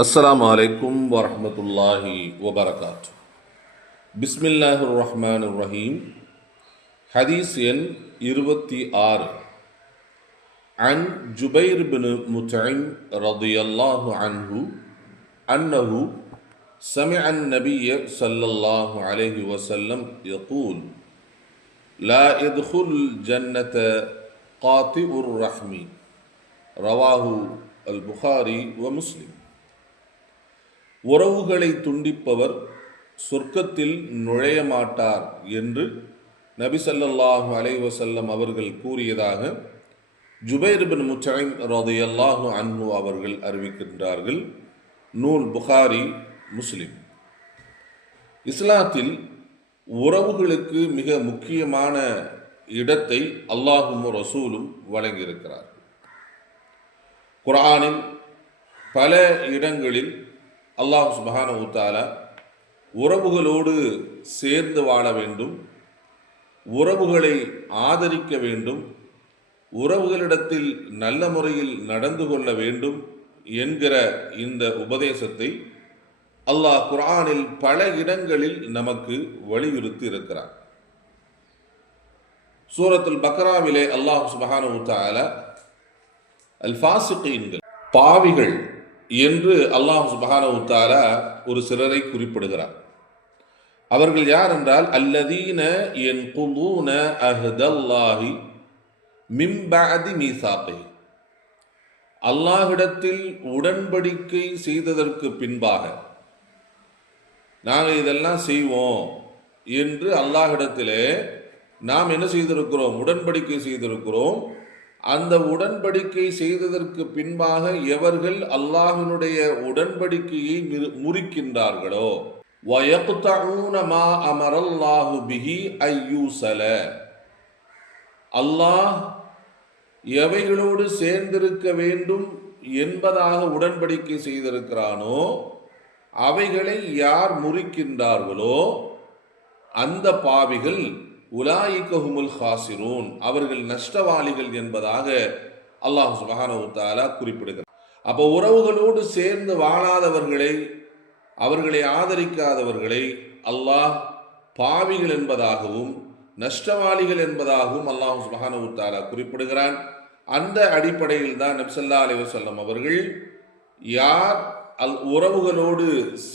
அஸ்ஸலாமு அலைக்கும் வரஹ்மத்துல்லாஹி வபரகாத்து. பிஸ்மில்லாஹிர் ரஹ்மானிர் ரஹீம். ஹதீஸ் எண் 26. அன் ஜுபைர் பின் முத்இம் ரலியல்லாஹு அன்ஹு அன்னஹு சமிஅ அன்-நபிய்ய ஸல்லல்லாஹு அலைஹி வஸல்லம் யகூல் லா யத்குல் ஜன்னத காத்திஉர் ரஹ்மி ரவாஹு அல்-புகாரி வ முஸ்லிம். உறவுகளை துண்டிப்பவர் சொர்க்கத்தில் நுழைய மாட்டார் என்று நபி ஸல்லல்லாஹு அலைஹி வஸல்லம் அவர்கள் கூறியதாக ஜுபைர் பின் முத்இம் ரலியல்லாஹு அன்ஹு அவர்கள் அறிவிக்கின்றார்கள். நூல் புகாரி, முஸ்லிம். இஸ்லாத்தில் உறவுகளுக்கு மிக முக்கியமான இடத்தை அல்லாஹும் ரசூலும் வழங்கியிருக்கிறார். குர்ஆனில் பல இடங்களில் அல்லாஹ் சுப்ஹானஹு வ தஆலா உறவுகளோடு சேர்ந்து வாழ வேண்டும், உறவுகளை ஆதரிக்க வேண்டும், உறவுகளிடத்தில் நல்ல முறையில் நடந்து கொள்ள வேண்டும் என்கிற இந்த உபதேசத்தை அல்லாஹ் குர்ஆனில் பல இடங்களில் நமக்கு வலியுறுத்தி இருக்கிறார். சூரத்துல் பக்ராவிலே அல்லாஹ் சுப்ஹானஹு வ தஆலா அல்-ஃபாஸிகீன்கள், பாவிகள் என்று அல்லாஹ் சுப்ஹானஹு வ தஆலா ஒரு சிலரை குறிப்பிடுகிறார். அவர்கள் யார் என்றால், அல்லதீன யன்குதூன அஹ்தல்லாஹி மின் பஅதி மீசாகிஹி, அல்லாஹ்விடத்தில் உடன்படிக்கை செய்ததற்கு பின்பாக நாங்கள் இதெல்லாம் செய்வோம் என்று அல்லாஹ்விடத்திலே நாம் என்ன செய்திருக்கிறோம்? உடன்படிக்கை செய்திருக்கிறோம். அந்த உடன்படிக்கை செய்ததற்கு பின்பாக எவர்கள் அல்லாஹ்வினுடைய உடன்படிக்கையை முறிக்கின்றார்களோ, வயக்தஊன மா அமரல்லாஹு பிஹி அய்யூஸல, அல்லாஹ் எவைகளோடு சேர்ந்திருக்க வேண்டும் என்பதாக உடன்படிக்கை செய்திருக்கிறானோ அவைகளை யார் முறிக்கின்றார்களோ அந்த பாவிகள் உலாயிக ஹுமுல் ஹாசிரூன், அவர்கள் நஷ்டவாளிகள் என்பதாக அல்லாஹ் சுப்ஹானஹு வ தஆலா குறிப்பிடுகிறார். அப்போ உறவுகளோடு சேர்ந்து வாழாதவர்களை, அவர்களை ஆதரிக்காதவர்களை அல்லாஹ் பாவிகள் என்பதாகவும் நஷ்டவாளிகள் என்பதாகவும் அல்லாஹ் சுப்ஹானஹு வ தஆலா குறிப்பிடுகிறான். அந்த அடிப்படையில் தான் நபி ஸல்லல்லாஹு அலைஹி வஸல்லம் அவர்கள் யார் உறவுகளோடு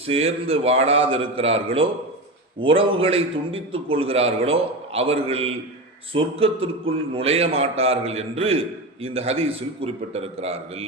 சேர்ந்து வாழாதிருக்கிறார்களோ, உறவுகளை துண்டித்துக் கொள்கிறார்களோ அவர்கள் சொர்க்கத்திற்குள் நுழைய மாட்டார்கள் என்று இந்த ஹதீஸில் குறிப்பிட்டிருக்கிறார்கள்.